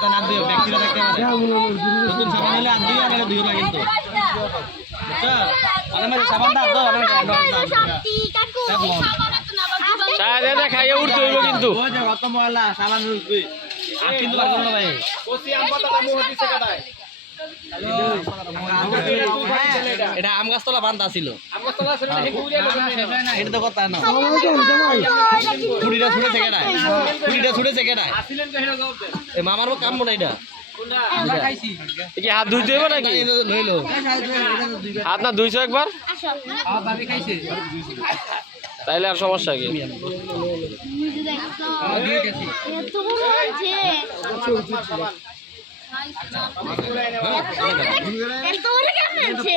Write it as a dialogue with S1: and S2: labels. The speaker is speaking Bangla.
S1: সাবধান আর দিও ব্যক্তিরা দেখতে পারে নতুন সাবান হলে আর দিও আর দিও না কিন্তু। বুঝছ মানে মানে সাবানটা আর দাও আর
S2: ছায়া দিয়ে দিয়ে খাইয়ে উঠতে হইব কিন্তু।
S1: কত ময়লা সাবান উঠবে। আর কিন্তু পারব না ভাই এটা আম গাছ তোলা বান্ধা ছিল এটা তো কথা না। ছুটেছে কেটায় ছুটিটা ছুটেছে কেটায় এ মামার কাম মনে এটা।
S2: এ কি হাত ধুইতে হইব নাকি?
S1: লইলো
S2: হাত না ধুইছো একবার? তাইলে আর সমস্যা কি?
S3: এত